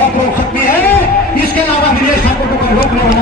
मौत रोक सकती है। इसके अलावा विदेश ठाकुर को रोकने वाला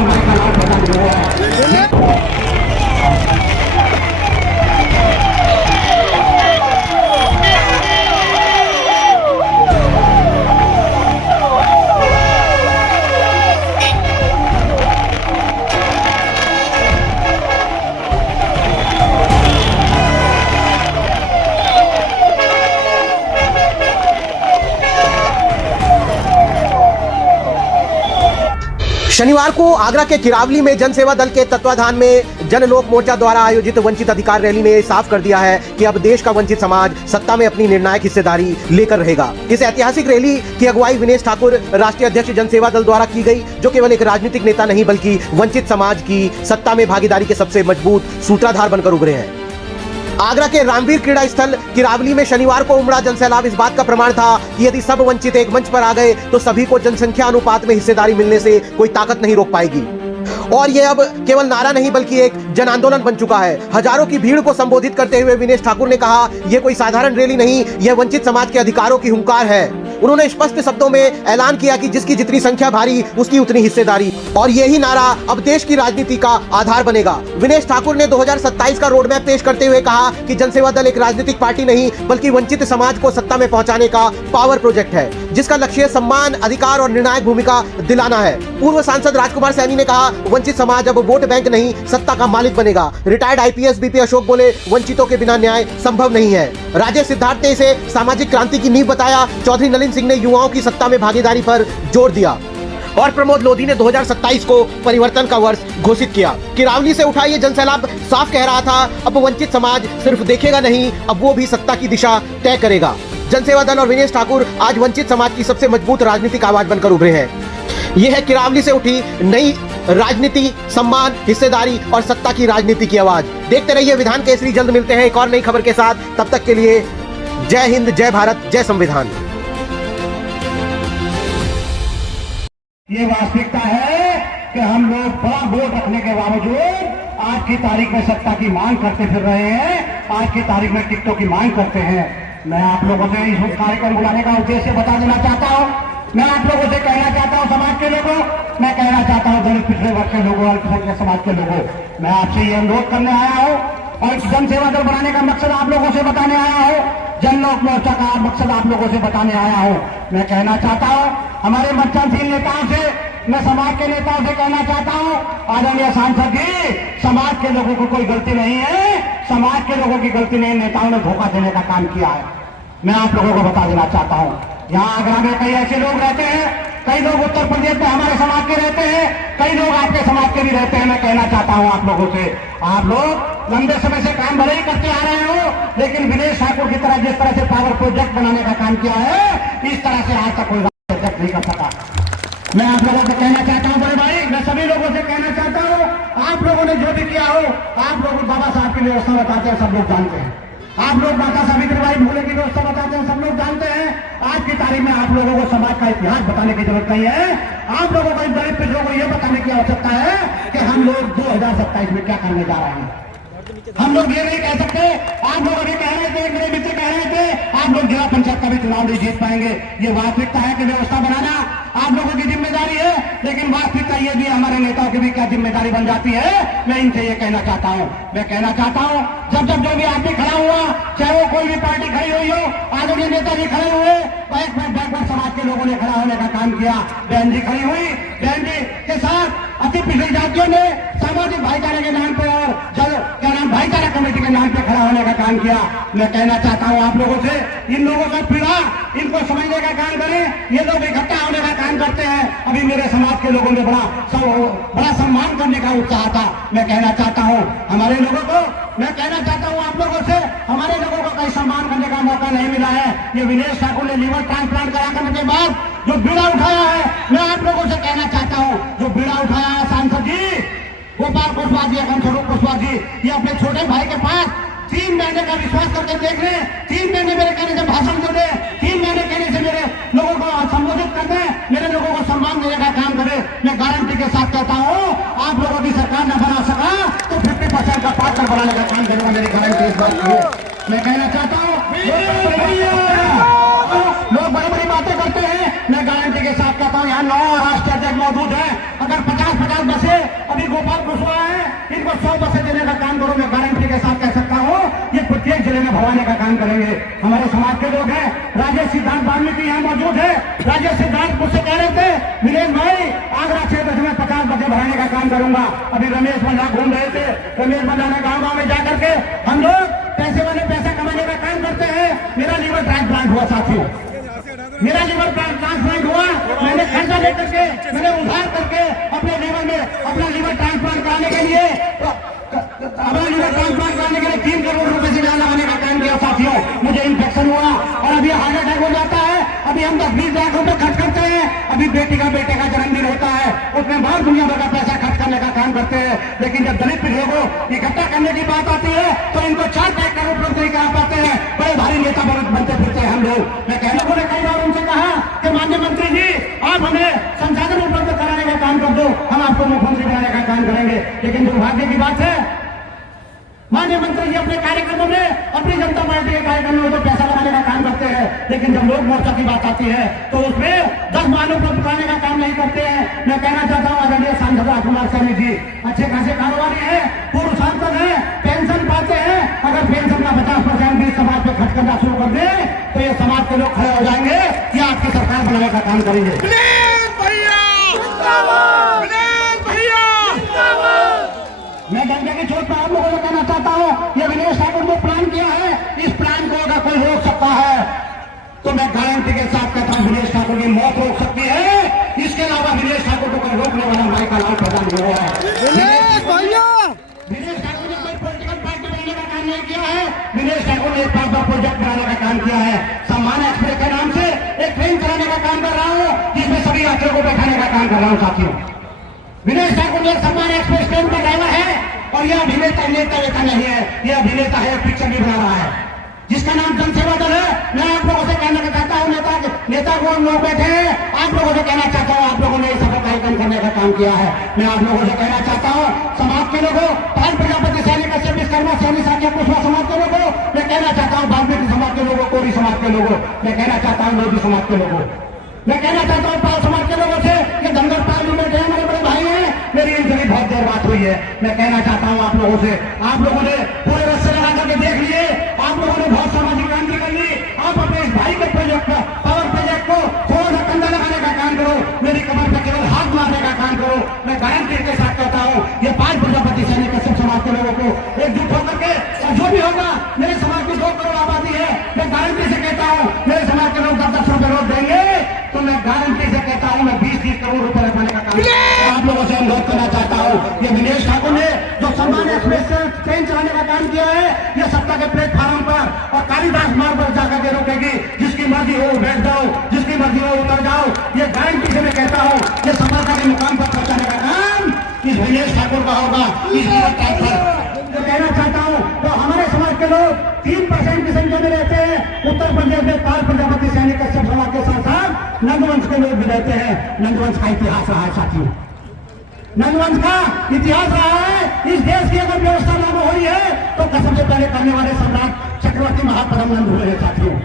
शनिवार को आगरा के किरावली में जनसेवा दल के तत्वाधान में जन लोक मोर्चा द्वारा आयोजित वंचित अधिकार रैली ने साफ कर दिया है कि अब देश का वंचित समाज सत्ता में अपनी निर्णायक हिस्सेदारी लेकर रहेगा। इस ऐतिहासिक रैली की अगुवाई विनेश ठाकुर, राष्ट्रीय अध्यक्ष जनसेवा दल द्वारा की गई, जो केवल एक राजनीतिक नेता नहीं बल्कि वंचित समाज की सत्ता में भागीदारी के सबसे मजबूत सूत्रधार बनकर उभरे हैं। आगरा के रामवीर क्रीड़ा स्थल किरावली में शनिवार को उमड़ा जनसैलाब इस बात का प्रमाण था कि यदि सब वंचित एक मंच पर आ गए तो सभी को जनसंख्या अनुपात में हिस्सेदारी मिलने से कोई ताकत नहीं रोक पाएगी। और यह अब केवल नारा नहीं बल्कि एक जन आंदोलन बन चुका है। हजारों की भीड़ को संबोधित करते हुए विनेश ठाकुर ने कहा, यह कोई साधारण रैली नहीं, यह वंचित समाज के अधिकारों की हुंकार है। उन्होंने स्पष्ट शब्दों में ऐलान किया कि जिसकी जितनी संख्या भारी उसकी उतनी हिस्सेदारी, और यही नारा अब देश की राजनीति का आधार बनेगा। विनेश ठाकुर ने 2027 का रोड मैप पेश करते हुए कहा कि जनसेवा दल एक राजनीतिक पार्टी नहीं बल्कि वंचित समाज को सत्ता में पहुंचाने का पावर प्रोजेक्ट है, जिसका लक्ष्य सम्मान, अधिकार और निर्णायक भूमिका दिलाना है। पूर्व सांसद राजकुमार सैनी ने कहा, वंचित समाज अब वोट बैंक नहीं सत्ता का मालिक बनेगा। रिटायर्ड IPS BP अशोक बोले, वंचितों के बिना न्याय संभव नहीं है। राजेश सिद्धार्थ ने इसे सामाजिक क्रांति की नींव बताया। चौधरी नलिन सिंह ने युवाओं की सत्ता में भागीदारी पर जोर दिया और प्रमोद लोधी ने 2027 को परिवर्तन का वर्ष घोषित किया। किरावली से उठा ये जनसैलाब साफ कह रहा था, अब वंचित समाज सिर्फ देखेगा नहीं, अब वो भी सत्ता की दिशा तय करेगा। जनसेवा दल और विनेश ठाकुर आज वंचित समाज की सबसे मजबूत राजनीतिक आवाज बनकर उभरे हैं। यह है किरावली से उठी नई राजनीति, सम्मान, हिस्सेदारी और सत्ता की राजनीति की आवाज। देखते रहिए विधान केसरी। जल्द मिलते हैं एक और नई खबर के साथ। तब तक के लिए जय हिंद, जय भारत, जय संविधान। ये वास्तविकता है कि हम लोग बड़ा वोट रखने के बावजूद आज की तारीख में सत्ता की मांग करते फिर रहे हैं, आज की तारीख में टिकटों की मांग करते हैं। मैं आप लोगों से इस कार्यक्रम बुलाने का उद्देश्य बता देना चाहता हूँ। मैं आप लोगों से कहना चाहता हूँ, समाज के लोगों, मैं कहना चाहता हूँ दलित पिछड़े वर्ग के लोगों, अल्पसंख्यक समाज के लोगों, मैं आपसे ये अनुरोध करने आया हूँ और जनसेवा दल बनाने का मकसद आप लोगों से बताने आया हूँ, जन लोक मोर्चा का मकसद आप लोगों से बताने आया हूँ। मैं कहना चाहता हूँ हमारे मंचनशील नेताओं से, मैं समाज के नेताओं से कहना चाहता हूँ, आदरणीय सांसद जी, समाज के लोगों को कोई गलती नहीं है, समाज के लोगों की गलती नहीं, नेताओं ने धोखा देने का काम किया है। मैं आप लोगों को बता देना चाहता हूँ, यहाँ आगरा में कई ऐसे लोग रहते हैं, कई लोग उत्तर प्रदेश में हमारे समाज के रहते हैं, कई लोग आपके समाज के भी रहते हैं। मैं कहना चाहता हूँ आप लोगों से, आप लोग लंबे समय से काम भले ही करते आ रहे हो, लेकिन विनेश ठाकुर की तरह जिस तरह से पावर प्रोजेक्ट बनाने का काम किया है, इस तरह से आज तक कोई प्रोजेक्ट नहीं कर सका। मैं आप लोगों से कहना चाहता हूँ बड़े भाई, मैं सभी लोगों से कहना चाहता हूँ, आप लोगों ने जो भी किया हो, आप लोग बाबा साहब की व्यवस्था बताते हैं, सब लोग जानते हैं। आप लोग माता सावित्रीबाई फुले की व्यवस्था बताते हैं, सब लोग जानते हैं। आज की तारीख में आप लोगों को समाज का इतिहास बताने की जरूरत नहीं है। आप लोगों को दलित पिछड़ों को यह बताने की आवश्यकता है कि हम लोग 2027 में क्या करने जा रहे हैं। हम लोग ये नहीं कह सकते, आप लोग अभी कह रहे थे, मेरे मित्र कह रहे थे, आप लोग जिला पंचायत का भी चुनाव नहीं जीत पाएंगे। ये वास्तविकता है कि व्यवस्था बनाना आप लोगों की जिम्मेदारी है, लेकिन वास्तविकता ये भी हमारे नेताओं की भी क्या जिम्मेदारी बन जाती है। मैं इनसे ये कहना चाहता हूँ, मैं कहना चाहता हूँ, जब जो भी आदमी खड़ा हुआ, चाहे वो कोई भी पार्टी खड़ी हुई हो, आदरणीय नेताजी खड़े हुए, बैकवर्ड समाज के लोगों ने खड़ा होने का काम किया। बहन जी खड़ी हुई, बहन जी के साथ अति पिछड़ी जातियों ने सामाजिक भाईचारे के नाम पे और क्या नाम भाईचारा कमेटी के नाम पे खड़ा होने का काम किया। मैं कहना चाहता हूँ आप लोगों से, इन लोगों का पीड़ा इनको समझने का काम करें। ये लोग इकट्ठा होने का काम करते हैं। अभी मेरे समाज के लोगों ने बड़ा सम्मान करने का उत्साह था। मैं कहना चाहता हूँ हमारे लोगों को, मैं कहना चाहता हूँ आप लोगों से, हमारे लोगों को कहीं सम्मान करने का मौका नहीं मिला है। ये विनेश ठाकुर ने लीवर ट्रांसप्लांट करा करने के बाद जो बीड़ा उठाया है, मैं आप लोगों से कहना चाहता हूँ, जो बीड़ा उठाया है सांसद जी गोपाल कुशवाहा जी, स्वरूप कुशवाहा जी, ये अपने छोटे भाई के पास 3 महीने का विश्वास करके देख रहे, 3 महीने मेरे कहने से भाषण दे, 3 महीने कहने से मेरे लोगों को संबोधित करने, मेरे लोगों को सम्मान देने का काम करे। मैं गारंटी के साथ कहता हूँ, आप लोगों की सरकार न बना सका तो 50% का पार्टनर बनाने का काम करेगा। मेरी गारंटी इस बात की है। मैं कहना चाहता हूँ, लोग बड़ी बड़ी बातें करते हैं, मैं गारंटी के साथ कहता मौजूद है। अगर 50-50 बसें अभी गोपाल कुशवाहा है, इनको 100 बसें देने का काम करो, मैं गारंटी के साथ कह सकता हूँ ये प्रत्येक जिले में भरवाने का काम करेंगे। हमारे समाज के लोग हैं, राजेश सिद्धांत वाल्मीकि यहाँ मौजूद है। राजेश सिद्धांत मुझसे कह रहे थे विलेन भाई आगरा क्षेत्र में 50 बसें भराने का काम करूंगा। अभी रमेश मल्ला घूम रहे थे, रमेश मल्ला ने गाँव में जाकर के हम लोग पैसे वाले पैसा कमाने का काम करते हैं। मेरा लीवर ट्रांसप्लांट हुआ साथियों, मेरा लीवर ट्रांसप्लांट हुआ, मैंने खर्चा लेकर के मैंने उधार करके अपने लीवर में अपना लीवर ट्रांसप्लांट कराने के लिए 3 करोड़ रुपए से ज्यादा लगाने का काम किया साथियों। मुझे इन्फेक्शन हुआ और अभी हार्ट अटैक हो जाता है। अभी हम 10-20 लाख रुपए खर्च करते हैं। अभी बेटे का जन्मदिन होता है, उसमें बहुत दुनिया भर का पैसा खर्च करने का काम करते हैं। लेकिन जब दलित लोगों इकट्ठा करने की बात आती है तो इनको 4 करोड़ रुपए नहीं करा पाते हैं। बड़े भारी नेता बनते फिरते हैं हम लोग। मैं कहने को कई बार उनसे कहा कि माननीय मंत्री जी आप हमें संसाधन उपलब्ध कराने का काम कर दो, हम आपको मुख्यमंत्री बनाने का काम करेंगे। लेकिन दुर्भाग्य की बात है माननीय मंत्री जी अपने कार्यक्रमों में अपनी जनता पार्टी के कार्यक्रमों में तो पैसा लगाने का काम करते हैं, लेकिन जब लोक मोर्चा की बात आती है तो उसमें 10 मानव उपलब्ध कराने का काम नहीं करते हैं। मैं कहना चाहता हूँ आदरणीय सांसद राजकुमार सैनी जी अच्छे खासे कारोबारी है, पूर्व सांसद है, पेंशन पाते हैं। अगर पेंशन का 50% भी समाज पे खर्च करना शुरू कर दे तो ये समाज के लोग खड़े हो जाएंगे कि आपकी सरकार बनाने का काम करेंगे। मैं डंडे की चोट पर आप लोगों को कहना चाहता हूँ ये विनेश ठाकुर जो प्लान किया है इस प्लान को अगर कोई रोक सकता है तो मैं गारंटी के साथ कहता हूँ विनेश ठाकुर की मौत रोक सकती है। इसके अलावा विनेश ठाकुर को कोई रोकने वाला भाई का नाम प्रदान नहीं हुआ है। विनेश ठाकुर ने कोई पॉलिटिकल पार्टी बनाने का काम नहीं किया है। विनेश ठाकुर ने एक प्रोजेक्ट बनाने का काम किया है। सम्मान एक्सप्रेस के नाम से एक ट्रेन चलाने का काम कर रहा हूँ जिसमें सभी यात्रियों को बैठाने का काम कर रहा हूँ साथियों। विनेश ठाकुर ने सम्मान एक्सप्रेस ट्रेन का ड्राइवर है और यह अभिनेता नेता नहीं है, यह अभिनेता है, पिक्चर भी बना रहा है जिसका नाम जनसेवा दल है। मैं आप लोगों से कहना चाहता हूँ नेता को हम लोग बैठे हैं, आप लोगों से कहना चाहता हूँ आप लोगों ने इस सफल कार्यक्रम करने का काम किया है। मैं आप लोगों से कहना चाहता हूँ समाज के लोगों, पाल प्रजापति सैनिक कश्यप विश्वकर्मा सैनी साकिया कुशवाहा समाज के लोगों, मैं कहना चाहता हूँ वाल्मीकि समाज के लोगों, कोरी समाज के लोगों, मैं कहना चाहता हूँ मोदी समाज के लोगों, मैं कहना चाहता हूँ पाल समाज के लोगों से कि धनगर पार्लियामेंट है, हमारे बड़े भाई हैं, मेरी इनसे भी बहुत देर बात हुई है। मैं कहना चाहता हूँ आप लोगों से, आप लोगों ने पूरे रस्ते लगा करके देख लिए, आप लोगों ने बहुत सामाजिक क्रांति कर ली। आप अपने इस भाई के प्रोजेक्ट पावर प्रोजेक्ट को थोड़ा सा कंधा लगाने का काम करो, मेरी कमर पर केवल हाथ मारने का काम करो। मैं गारंटी के साथ कहता हूँ ये 5 प्रजापति सैनिक कश्यप समाज के लोगों को एकजुट होकर के और जो भी होगा मेरे समाज की 2 करोड़ आबादी है, मैं गारंटी से कहता हूँ मेरे समाज के लोग 10-10 रुपए रोक देंगे तो मैं गारंटी से कहता हूँ मैं 20-30 करोड़ रुपए लगाने का काम आप लोगों से अनुरोध करना चाहता हूँ। ये विनेश ठाकुर ने जो सम्मान एक्सप्रेस ट्रेन चलाने का काम किया है ये सत्ता के प्लेटफॉर्म पर और कालीदास मार्ग पर जाकर के रोकेगी। जिसकी मर्जी हो बैठ जाओ, जिसकी मर्जी हो उतर जाओ। ये गारंटी से मैं कहता हूँ ये सफलता के मुकाम पर पहुंचाने का काम इस विनेश ठाकुर का होगा। जो कहना चाहता हूँ तो हमारे समाज के लोग 3% की संख्या में रहते हैं। उत्तर प्रदेश में पाल प्रजापति सैनिक कश्यप समाज के साथ साथ नंदवंश के लोग भी रहते हैं। नंदवंश का इतिहास रहा है साथियों, नंदवंश का इतिहास रहा है। इस देश की अगर व्यवस्था लागू हुई है तो सबसे पहले करने वाले सम्राट चक्रवर्ती महापरम नंद हुए हैं साथियों।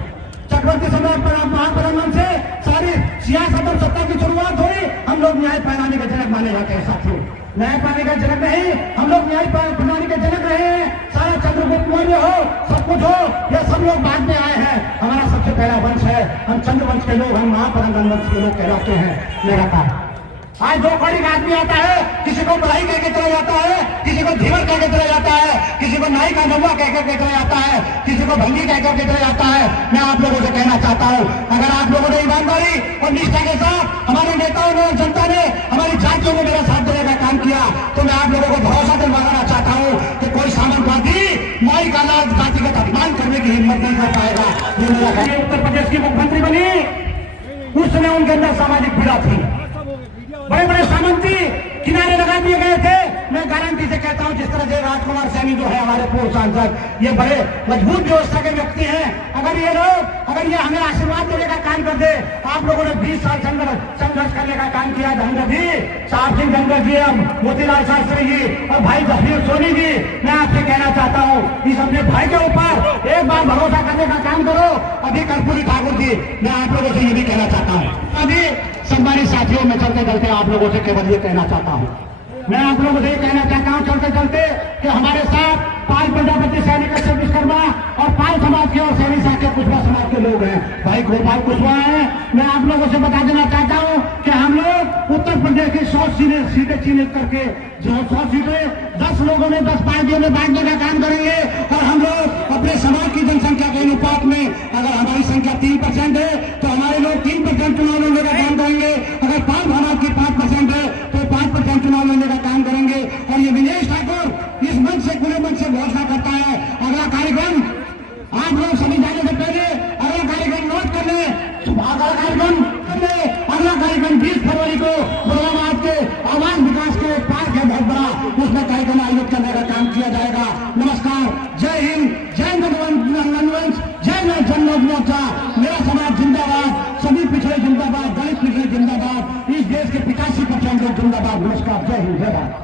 चक्रवर्ती सम्राट महापरम नंद से सारी सियासत और सत्ता की शुरुआत हुई। हम लोग न्याय प्रणाली के जनक माने जाते हैं साथियों। न्याय प्रणाली का जनक नहीं, हम लोग न्याय प्रणाली के जनक रहे हैं। सारा चंद्रगुप्त मौर्य हो, सब कुछ हो, ये सब लोग बाद में आए हैं। हमारा सबसे पहला वंश है, हम चंद्रवंश के लोग, हम महापरम वंश के लोग कहलाते हैं। मेरा काम आज 2 कौड़ी का आदमी आता है, किसी को बड़ाई कह के चला जाता है, किसी को धीवर कह के चला जाता है, किसी को नाई का नौवा कह के चला जाता है, किसी को भंगी कह के चला जाता है। मैं आप लोगों से कहना चाहता हूँ अगर आप लोगों ने ईमानदारी और निष्ठा के साथ हमारे नेताओं ने, जनता ने, हमारी जातियों ने मेरा साथ देने का काम किया तो मैं आप लोगों को भरोसा दिलवाना चाहता हूँ कि कोई सामंतवादी माई का लाल जातिगत अपमान करने की हिम्मत नहीं कर पाएगा। ये मेरा है। उत्तर प्रदेश की मुख्यमंत्री बनी उस समय उनके अंदर सामाजिक पीड़ा थी, बड़े बड़े सामंती किनारे लगा दिए गए थे। मैं गारंटी से कहता हूं जिस तरह से राजकुमार सैनी जो है हमारे पूर्व सांसद, ये बड़े मजबूत व्यवस्था के व्यक्ति हैं। अगर ये हमें आशीर्वाद देने का काम कर दे, आप लोगों ने 20 साल संघर्ष करने का काम किया। धनगर जी, साहब सिंह धनगर जी, मोतीलाल शास्त्री जी और भाई जसवीर सोनी जी, मैं आपसे कहना चाहता हूँ इस अपने भाई के ऊपर एक बार भरोसा करने का काम करो। अभी कर्पूरी ठाकुर कि मैं आप लोगों से ये भी कहना चाहता हूँ, अभी सम्मानित साथियों, मैं चलते चलते आप लोगों से केवल ये कहना चाहता हूँ, मैं आप लोगों से ये कहना चाहता हूँ चलते चलते कि हमारे साथ 5 प्रजापति सैनिक अच्छे विश्वकर्मा और 5 समाज के और सैनिक साथ के कुशवाहा समाज के लोग हैं। भाई गोपाल कुशवाहा है। मैं आप लोगों से बता देना चाहता हूँ कि हम लोग उत्तर प्रदेश की 100 सीटें चिन्हित करके जो 100 सीटें 10 लोगों ने 10 पार्टियों में बांटने का काम करेंगे और हम लोग अपने समाज की जनसंख्या के अनुपात में, अगर हमारी संख्या 3% है तो हमारे लोग 3% चुनाव लड़ने का काम करेंगे, अगर 5 समाज की 5% है तो 5% चुनाव लड़ने का काम करेंगे। और ये विनेश ठाकुर इस मंच से, खुले मंच से घोषणा करता है, अगला कार्यक्रम आप लोग सभी जाने से पहले अगला कार्यक्रम नोट कर ले, अगला कार्यक्रम 20 फरवरी को मुरादाबाद के आवास विकास के पार्क है बहुत बड़ा, उसमें कार्यक्रम आयोजित करने का काम किया जाएगा। नमस्कार, जय हिंद, जय जनवंश, जय जनलोक मोर्चा, मेरा समाज जिंदाबाद, सभी पिछड़े जिंदाबाद, दलित पिछड़े जिंदाबाद, इस देश के 85% लोग जिंदाबाद। नमस्कार, जय हिंद, जय भारत।